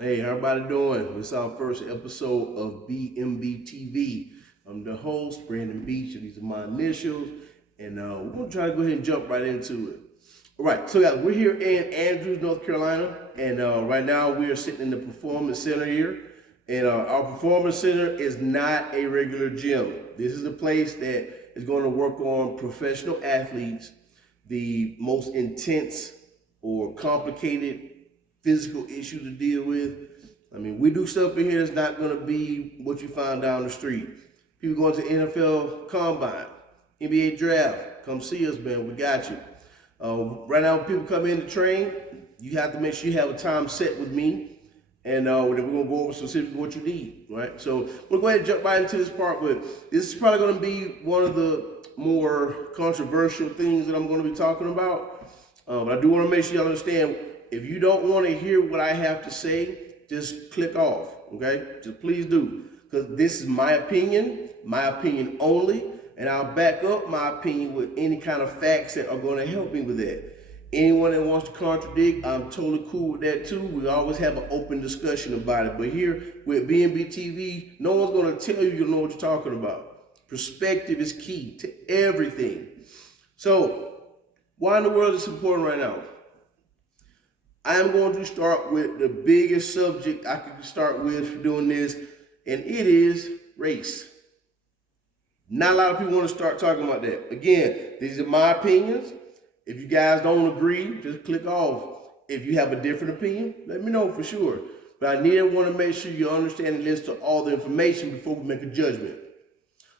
Hey, how everybody doing? This is our first episode of BMB TV. I'm the host, Brandon Beach, and these are my initials. And we're going to try to go ahead and jump right into it. All right, so guys, we're here in Andrews, North Carolina, and right now we are sitting in the Performance Center here. And our Performance Center is not a regular gym. This is a place that is going to work on professional athletes, the most intense or complicated physical issues to deal with. I mean, we do stuff in here that's not going to be what you find down the street. People going to NFL Combine, NBA Draft, come see us, man. We got you. Right now, when people come in to train, you have to make sure you have a time set with me, and we're going to go over specifically what you need, right? So we'll go ahead and jump right into this part, but this is probably going to be one of the more controversial things that I'm going to be talking about. But I do want to make sure you understand, if you don't want to hear what I have to say, just click off, okay? Just please do, because this is my opinion only, and I'll back up my opinion with any kind of facts that are going to help me with that. Anyone that wants to contradict, I'm totally cool with that too. We always have an open discussion about it. But here with BMB TV, no one's going to tell you you know what you're talking about. Perspective is key to everything. So, why in the world is this important right now? I am going to start with the biggest subject I could start with doing this, and it is race. Not a lot of people want to start talking about that. Again, these are my opinions. If you guys don't agree, just click off. If you have a different opinion, let me know for sure. But I need to want to make sure you understand and listen to all the information before we make a judgment.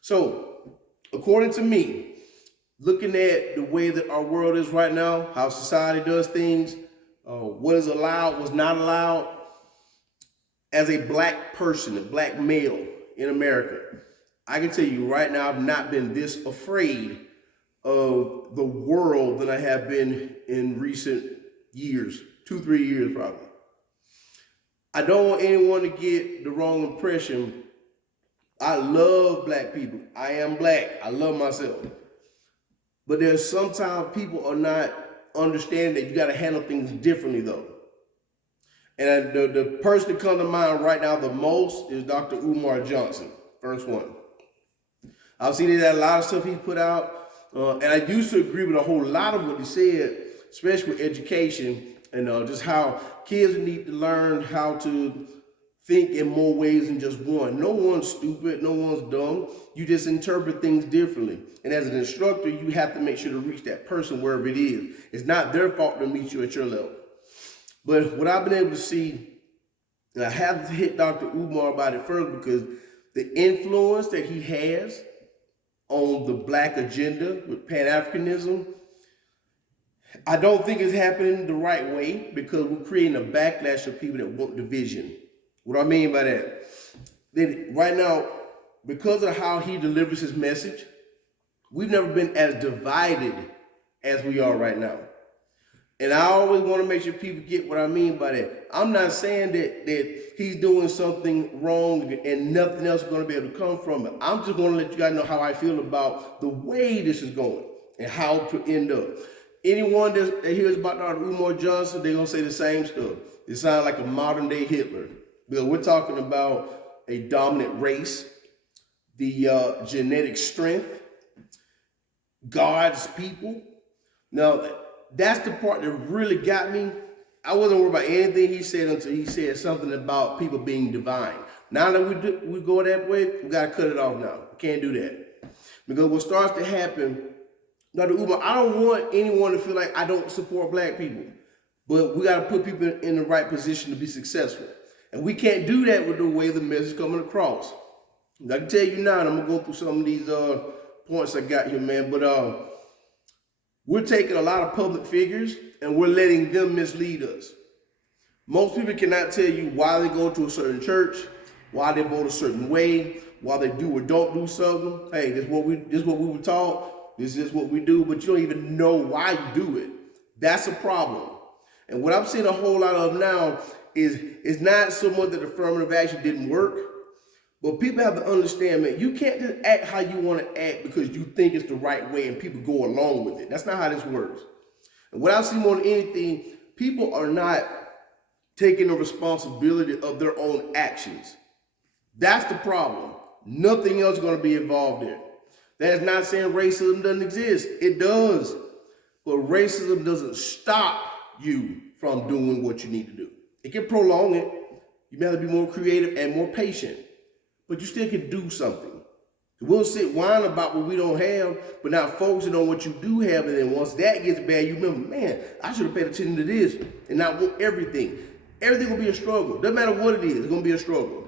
So, according to me, looking at the way that our world is right now, how society does things, what is allowed, what's not allowed, as a black person, a black male in America, I can tell you right now, I've not been this afraid of the world than I have been in recent years, 2-3 years probably. I don't want anyone to get the wrong impression. I love black people. I am black. I love myself. But there's sometimes people are not understanding that you got to handle things differently though. And the person that comes to mind right now the most is Dr. Umar Johnson, first one. I've seen that a lot of stuff he put out, and I used to agree with a whole lot of what he said, especially with education and just how kids need to learn how to think in more ways than just one. No one's stupid, no one's dumb. You just interpret things differently. And as an instructor, you have to make sure to reach that person wherever it is. It's not their fault to meet you at your level. But what I've been able to see, and I have to hit Dr. Umar about it first because the influence that he has on the black agenda with Pan-Africanism, I don't think it's happening the right way because we're creating a backlash of people that want division. What I mean by that, then right now, because of how he delivers his message, we've never been as divided as we are right now. And I always want to make sure people get what I mean by that. I'm not saying that he's doing something wrong and nothing else is going to be able to come from it. I'm just going to let you guys know how I feel about the way this is going and how to end up. Anyone that hears about Dr. Umar Johnson, they're going to say the same stuff. It sounds like a modern day Hitler. Because we're talking about a dominant race, the genetic strength, God's people. Now, that's the part that really got me. I wasn't worried about anything he said until he said something about people being divine. Now that we go that way, we got to cut it off now. We can't do that. Because what starts to happen, Dr. Umar, I don't want anyone to feel like I don't support black people. But we got to put people in the right position to be successful. And we can't do that with the way the message is coming across. I can tell you now, and I'm going to go through some of these points I got here, man. But we're taking a lot of public figures and we're letting them mislead us. Most people cannot tell you why they go to a certain church, why they vote a certain way, why they do or don't do something. Hey, this is what we were taught. This is what we do, but you don't even know why you do it. That's a problem. And what I'm seeing a whole lot of now is it's not so much that affirmative action didn't work, but people have to understand, man, you can't just act how you want to act because you think it's the right way and people go along with it. That's not how this works. And what I've seen more than anything, people are not taking the responsibility of their own actions. That's the problem. Nothing else is going to be involved in. That's not saying racism doesn't exist. It does. But racism doesn't stop you from doing what you need to do. It can prolong it. You may have to be more creative and more patient. But you still can do something. We'll sit whine about what we don't have, but not focusing on what you do have. And then once that gets bad, you remember, man, I should have paid attention to this and not want everything. Everything will be a struggle. Doesn't matter what it is, it's going to be a struggle.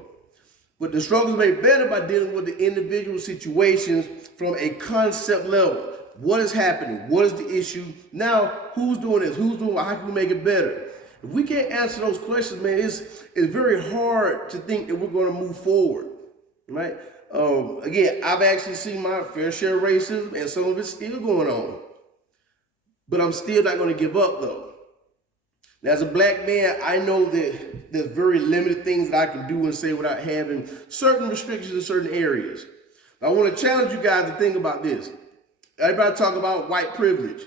But the struggle is made better by dealing with the individual situations from a concept level. What is happening? What is the issue? Now, who's doing this? Who's doing what? How can we make it better? If we can't answer those questions, man, it's very hard to think that we're going to move forward, right? Again, I've actually seen my fair share of racism, and some of it's still going on. But I'm still not going to give up, though. Now, as a black man, I know that there's very limited things that I can do and say without having certain restrictions in certain areas. But I want to challenge you guys to think about this. Everybody talk about white privilege.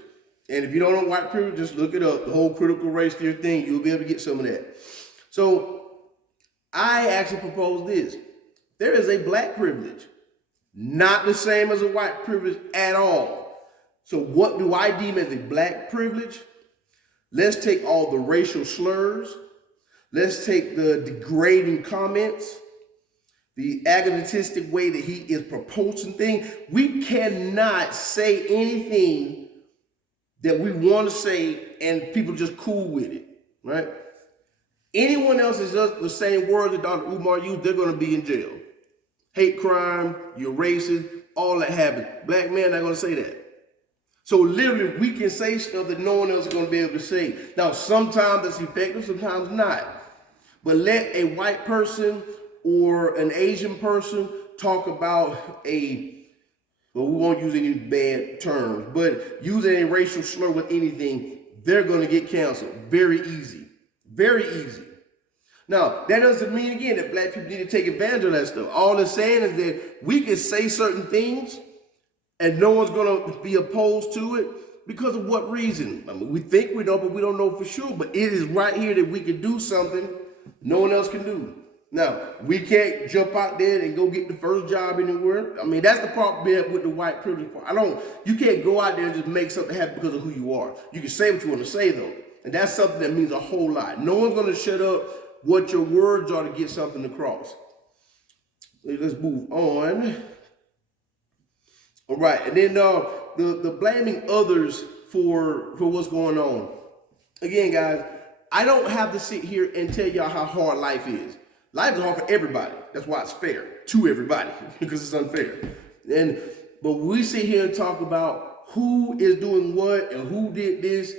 And if you don't know white privilege, just look it up. The whole critical race theory thing, you'll be able to get some of that. So I actually propose this. There is a black privilege, not the same as a white privilege at all. So what do I deem as a black privilege? Let's take all the racial slurs. Let's take the degrading comments, the agonistic way that he is proposing things. We cannot say anything that we want to say and people just cool with it, right? Anyone else is just the same words that Dr. Umar used, they're going to be in jail. Hate crime, you're racist, all that happens. Black men are not going to say that. So literally, we can say stuff that no one else is going to be able to say. Now, sometimes it's effective, sometimes not. But let a white person or an Asian person talk about well, we won't use any bad terms, but using a racial slur with anything, they're going to get canceled. Very easy. Very easy. Now, that doesn't mean, again, that black people need to take advantage of that stuff. All it's saying is that we can say certain things and no one's going to be opposed to it. Because of what reason? I mean, we think we know, but we don't know for sure. But it is right here that we can do something no one else can do. Now, we can't jump out there and go get the first job anywhere. I mean, that's the problem with the white privilege part. You can't go out there and just make something happen because of who you are. You can say what you want to say, though. And that's something that means a whole lot. No one's going to shut up what your words are to get something across. Let's move on. All right, and then the blaming others for what's going on. Again, guys, I don't have to sit here and tell y'all how hard life is. Life is hard for everybody. That's why it's fair to everybody, because it's unfair. But we sit here and talk about who is doing what and who did this.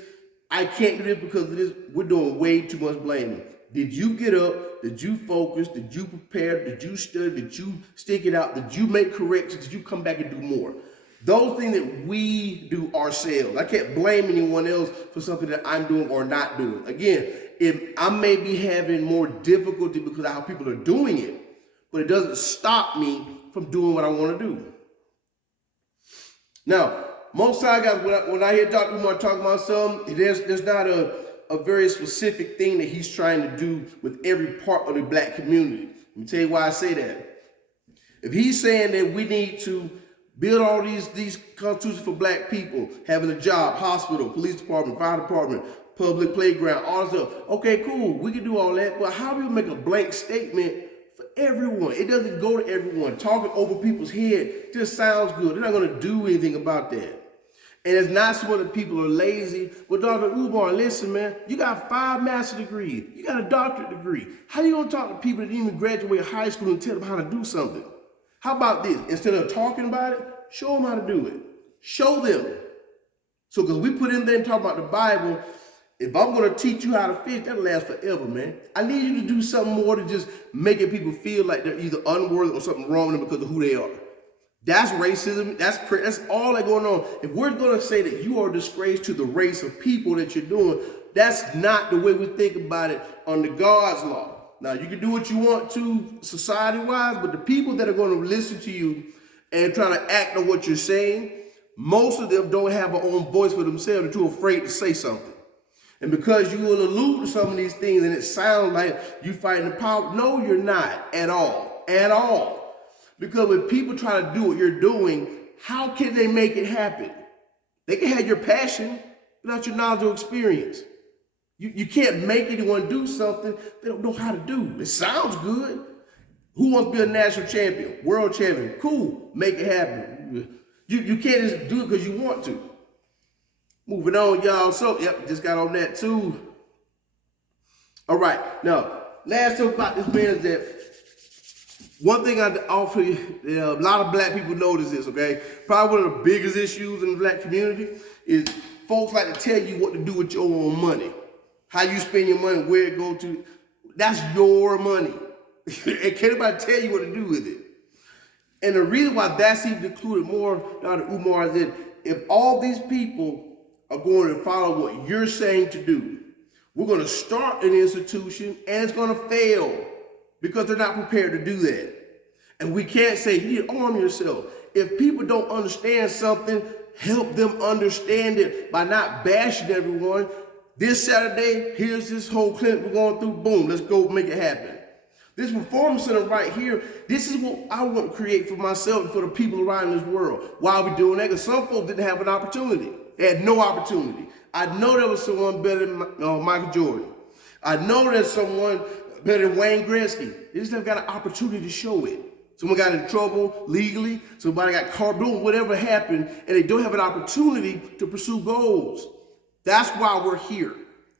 I can't do this because of this. We're doing way too much blaming. Did you get up? Did you focus? Did you prepare? Did you study? Did you stick it out? Did you make corrections? Did you come back and do more? Those things that we do ourselves. I can't blame anyone else for something that I'm doing or not doing. Again, if I may be having more difficulty because of how people are doing it, but it doesn't stop me from doing what I want to do. Now, most times, guys, when I hear Dr. Umar talking about something, there's not a very specific thing that he's trying to do with every part of the black community. Let me tell you why I say that. If he's saying that we need to build all these constitutions for black people, having a job, hospital, police department, fire department, public playground, all this stuff. Okay, cool, we can do all that, but how do we make a blank statement for everyone? It doesn't go to everyone. Talking over people's head just sounds good. They're not going to do anything about that. And it's not so that people are lazy. But Dr. Umar, listen, man, you got 5 master's degrees. You got a doctorate degree. How are you going to talk to people that didn't even graduate high school and tell them how to do something? How about this? Instead of talking about it, show them how to do it. Show them. So, because we put in there and talk about the Bible, if I'm going to teach you how to fish, that'll last forever, man. I need you to do something more than just making people feel like they're either unworthy or something wrong with them because of who they are. That's racism. That's all that going on. If we're going to say that you are a disgrace to the race of people that you're doing, that's not the way we think about it under God's law. Now, you can do what you want to society-wise, but the people that are going to listen to you and try to act on what you're saying, most of them don't have an own voice for themselves. They're too afraid to say something. And because you will allude to some of these things and it sounds like you fighting the power, no, you're not at all, at all. Because when people try to do what you're doing, how can they make it happen? They can have your passion without your knowledge or experience. You can't make anyone do something they don't know how to do. It sounds good. Who wants to be a national champion, world champion? Cool, make it happen. You can't just do it because you want to. Moving on, y'all. So, yep, just got on that too. All right, now, last thing about this, man, is that one thing I offer you, a lot of black people notice this, okay? Probably one of the biggest issues in the black community is folks like to tell you what to do with your own money. How you spend your money, where it go to. That's your money. And can't nobody tell you what to do with it. And the reason why that's even included more, Dr. Umar, is that if all these people are going to follow what you're saying to do, we're going to start an institution and it's going to fail because they're not prepared to do that. And we can't say, you need to arm yourself. If people don't understand something, help them understand it by not bashing everyone. This Saturday, here's this whole clinic we're going through. Boom, let's go make it happen. This performance center right here, this is what I want to create for myself and for the people around this world. Why are we doing that? Because some folks didn't have an opportunity. They had no opportunity. I know there was someone better than Michael Jordan. I know there's someone better than Wayne Gretzky. They just never got an opportunity to show it. Someone got in trouble legally, somebody got caught doing whatever happened, and they don't have an opportunity to pursue goals. That's why we're here.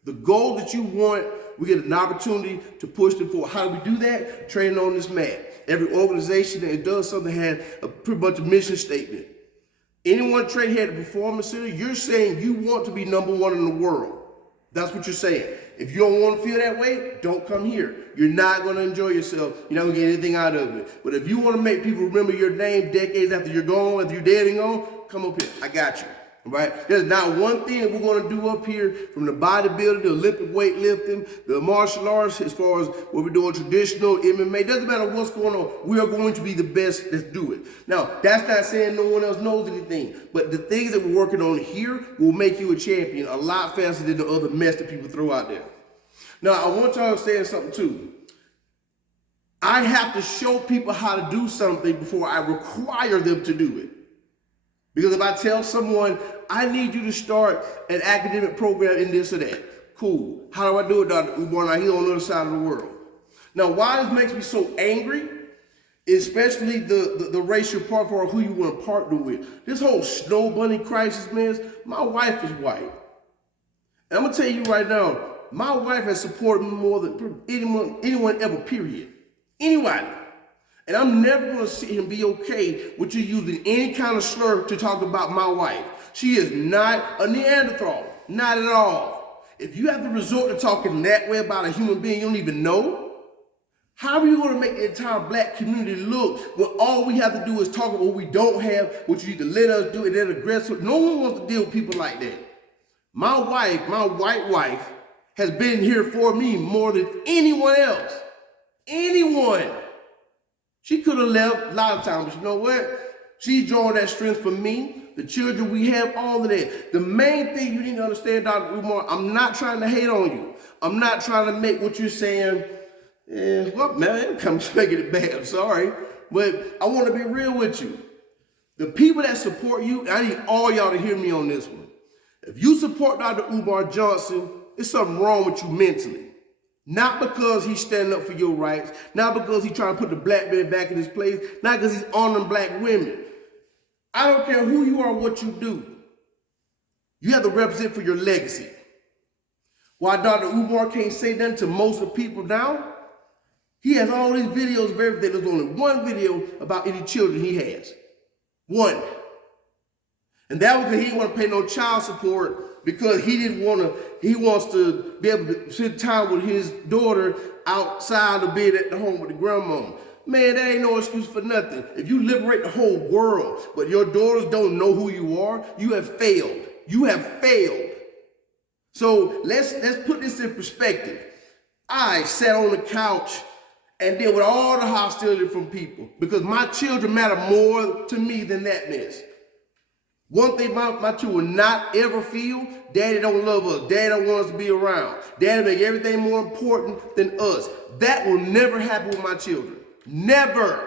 The goal that you want, we get an opportunity to push them forward. How do we do that? Training on this mat. Every organization that does something has a pretty much a mission statement. Anyone train here at the Performance Center, you're saying you want to be number one in the world. That's what you're saying. If you don't want to feel that way, don't come here. You're not going to enjoy yourself. You're not going to get anything out of it. But if you want to make people remember your name decades after you're gone, after you're dead and gone, come up here. I got you. All right? There's not one thing that we're going to do up here, from the bodybuilding, the Olympic weightlifting, the martial arts, as far as what we're doing, traditional MMA. Doesn't matter what's going on. We are going to be the best. Let's do it. Now, that's not saying no one else knows anything, but the things that we're working on here will make you a champion a lot faster than the other mess that people throw out there. Now, I want y'all to understand something too. I have to show people how to do something before I require them to do it. Because if I tell someone, I need you to start an academic program in this or that, cool. How do I do it, Dr. Umar? Now, he's on the other side of the world. Now, why this makes me so angry, especially the racial part for who you want to partner with. This whole snow bunny crisis, man, my wife is white. And I'm going to tell you right now, my wife has supported me more than anyone ever, period. Anybody. And I'm never going to sit here and be okay with you using any kind of slur to talk about my wife. She is not a Neanderthal. Not at all. If you have to resort to talking that way about a human being you don't even know, how are you going to make the entire black community look when all we have to do is talk about what we don't have, what you need to let us do, and then aggressive? No one wants to deal with people like that. My wife, my white wife, has been here for me more than anyone else. Anyone. She could have left a lot of times, but you know what? She's drawing that strength for me, the children we have, all of that. The main thing you need to understand, Dr. Umar, I'm not trying to hate on you. I'm not trying to make what you're saying, well, man, I'm making it bad, I'm sorry. But I want to be real with you. The people that support you, I need all y'all to hear me on this one. If you support Dr. Umar Johnson, there's something wrong with you mentally. Not because he's standing up for your rights, not because he's trying to put the black man back in his place, not because he's honoring black women. I don't care who you are, what you do. You have to represent for your legacy. Why Dr. Umar can't say nothing to most of the people now? He has all these videos of everything. There's only one video about any children he has. One. And that was because he didn't want to pay no child support because he wants to be able to spend time with his daughter outside of being at the home with the grandma. Man, that ain't no excuse for nothing. If you liberate the whole world, but your daughters don't know who you are, you have failed. You have failed. So let's put this in perspective. I sat on the couch and dealt with all the hostility from people because my children matter more to me than that mess. One thing my children will not ever feel, daddy don't love us, daddy don't want us to be around, daddy make everything more important than us. That will never happen with my children. Never.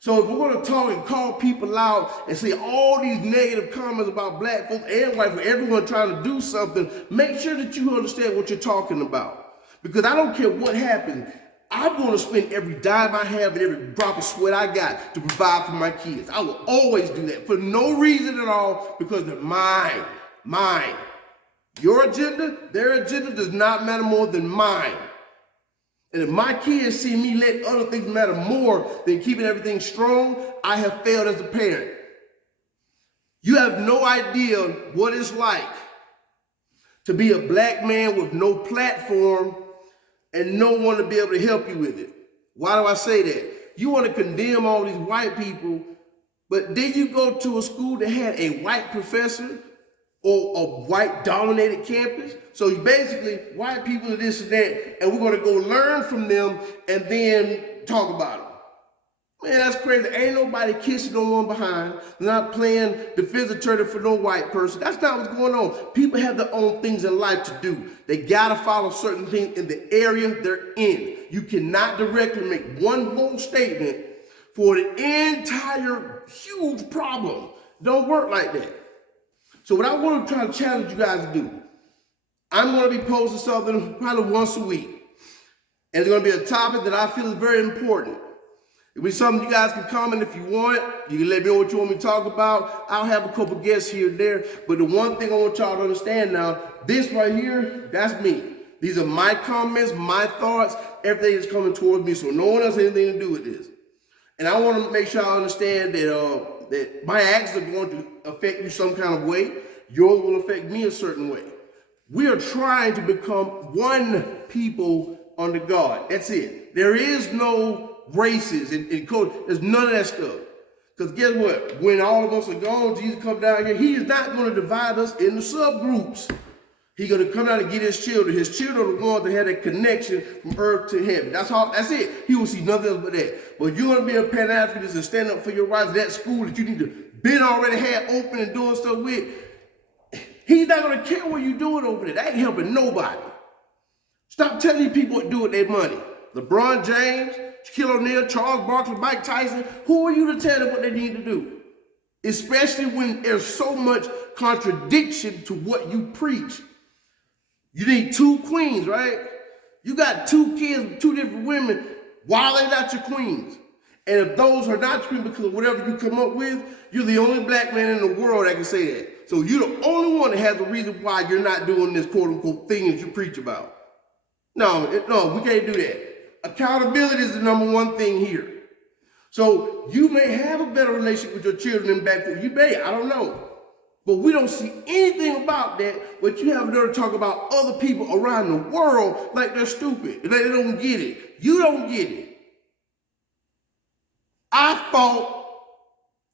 So if we're going to talk and call people out and say all these negative comments about black folks and white folks, everyone trying to do something, make sure that you understand what you're talking about. Because I don't care what happens. I'm going to spend every dime I have and every drop of sweat I got to provide for my kids. I will always do that for no reason at all, because they're mine. Mine. Your agenda, their agenda does not matter more than mine. And if my kids see me let other things matter more than keeping everything strong, I have failed as a parent. You have no idea what it's like to be a black man with no platform and no one to be able to help you with it. Why do I say that? You want to condemn all these white people, but then you go to a school that had a white professor or a white dominated campus. So you basically, white people are this and that, and we're going to go learn from them and then talk about them. Man, that's crazy. Ain't nobody kissing no one behind. They're not playing defense attorney for no white person. That's not what's going on. People have their own things in life to do. They got to follow certain things in the area they're in. You cannot directly make one bold statement for the entire huge problem. Don't work like that. So what I want to try to challenge you guys to do, I'm going to be posting something probably once a week. And it's going to be a topic that I feel is very important. It'll be something you guys can comment if you want. You can let me know what you want me to talk about. I'll have a couple guests here and there. But the one thing I want y'all to understand now, this right here, that's me. These are my comments, my thoughts, everything is coming towards me, so no one else has anything to do with this. And I want to make sure I understand that, that my actions are going to affect you some kind of way. Yours will affect me a certain way. We are trying to become one people under God. That's it. There is no races and culture. There's none of that stuff. Because guess what? When all of us are gone, Jesus comes down here, he is not going to divide us into subgroups. He's going to come down and get his children. His children are the ones that have that connection from earth to heaven. That's all. That's it. He will see nothing else but that. But you're going to be a Pan-Africanist and stand up for your rights. That school that you need to been already had open and doing stuff with, he's not going to care what you're doing over there. That ain't helping nobody. Stop telling these people what to do with their money. LeBron James, Shaquille O'Neal, Charles Barkley, Mike Tyson, who are you to tell them what they need to do? Especially when there's so much contradiction to what you preach. You need two queens, right? You got two kids with two different women. Why are they not your queens? And if those are not your queens because of whatever you come up with, you're the only black man in the world that can say that. So you're the only one that has the reason why you're not doing this quote unquote thing that you preach about. No, we can't do that. Accountability is the number one thing here. So you may have a better relationship with your children than back then. You may, I don't know. But we don't see anything about that, but you have to talk about other people around the world like they're stupid. They don't get it. You don't get it. I fought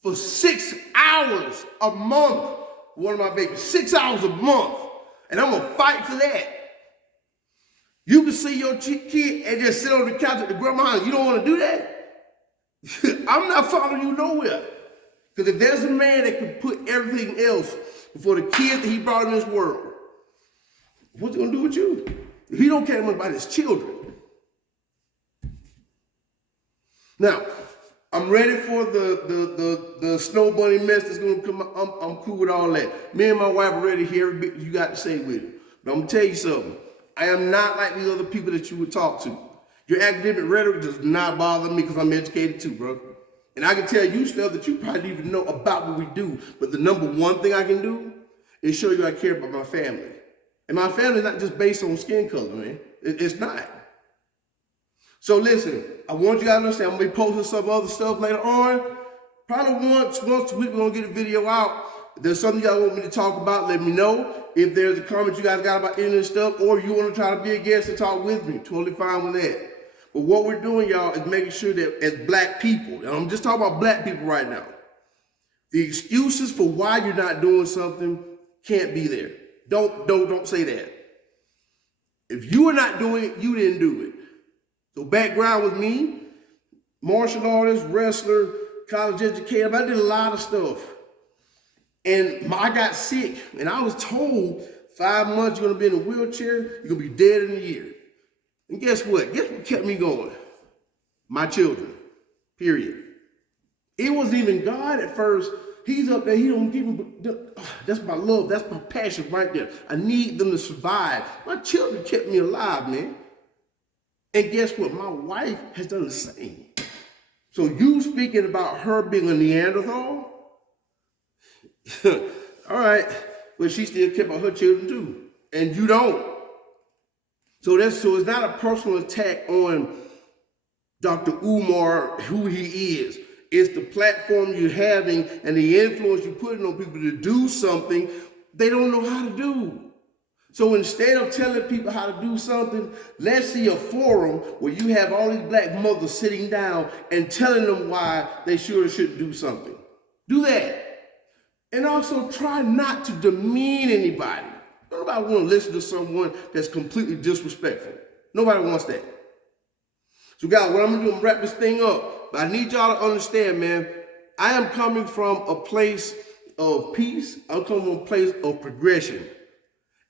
for 6 hours a month with one of my babies. 6 hours a month. And I'm going to fight for that. You can see your kid and just sit on the couch at the grandma's. You don't want to do that? I'm not following you nowhere. Because if there's a man that can put everything else before the kids that he brought in this world, what's he going to do with you? If he don't care much about his children. Now, I'm ready for the snow bunny mess that's going to come. I'm cool with all that. Me and my wife are ready to hear every bit you got to say with it. But I'm going to tell you something. I am not like these other people that you would talk to. Your academic rhetoric does not bother me because I'm educated too, bro. And I can tell you stuff that you probably don't even know about what we do. But the number one thing I can do is show you I care about my family. And my family is not just based on skin color, man. It's not. So listen, I want you guys to understand, I'm going to be posting some other stuff later on. Probably once a week we're going to get a video out. If there's something y'all want me to talk about, let me know. If there's a comment you guys got about any of this stuff, or if you want to try to be a guest and talk with me, totally fine with that. But what we're doing, y'all, is making sure that as black people, and I'm just talking about black people right now, the excuses for why you're not doing something can't be there. Don't say that. If you are not doing it, you didn't do it. So background with me, martial artist, wrestler, college educator, I did a lot of stuff. And I got sick, and I was told 5 months you're gonna be in a wheelchair, you're gonna be dead in a year. And guess what? Guess what kept me going? My children, period. It wasn't even God at first. He's up there, he don't give them, that's my love, that's my passion right there. I need them to survive. My children kept me alive, man. And guess what? My wife has done the same. So you speaking about her being a Neanderthal? All right, but she still cared about her children too, and you don't. So it's not a personal attack on Dr. Umar, who he is. It's the platform you're having and the influence you're putting on people to do something they don't know how to do. So instead of telling people how to do something, let's see a forum where you have all these black mothers sitting down and telling them why they should or shouldn't do something. Do that. And also try not to demean anybody. Nobody want to listen to someone that's completely disrespectful. Nobody wants that. So guys, what I'm going to do, I'm wrap this thing up. But I need y'all to understand, man, I am coming from a place of peace. I'm coming from a place of progression.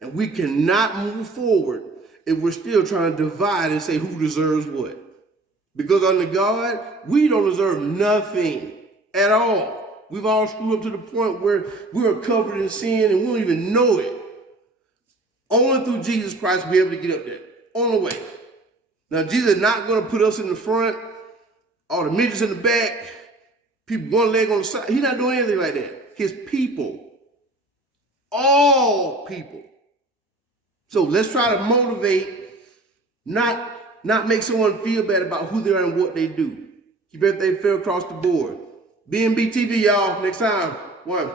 And we cannot move forward if we're still trying to divide and say who deserves what. Because under God, we don't deserve nothing at all. We've all screwed up to the point where we are covered in sin and we don't even know it. Only through Jesus Christ we'll be able to get up there. On the way. Now, Jesus is not going to put us in the front, all the midgets in the back, people one leg on the side. He's not doing anything like that. His people. All people. So let's try to motivate, not make someone feel bad about who they are and what they do. Keep everything fair across the board. BMB TV, y'all. Next time. 1.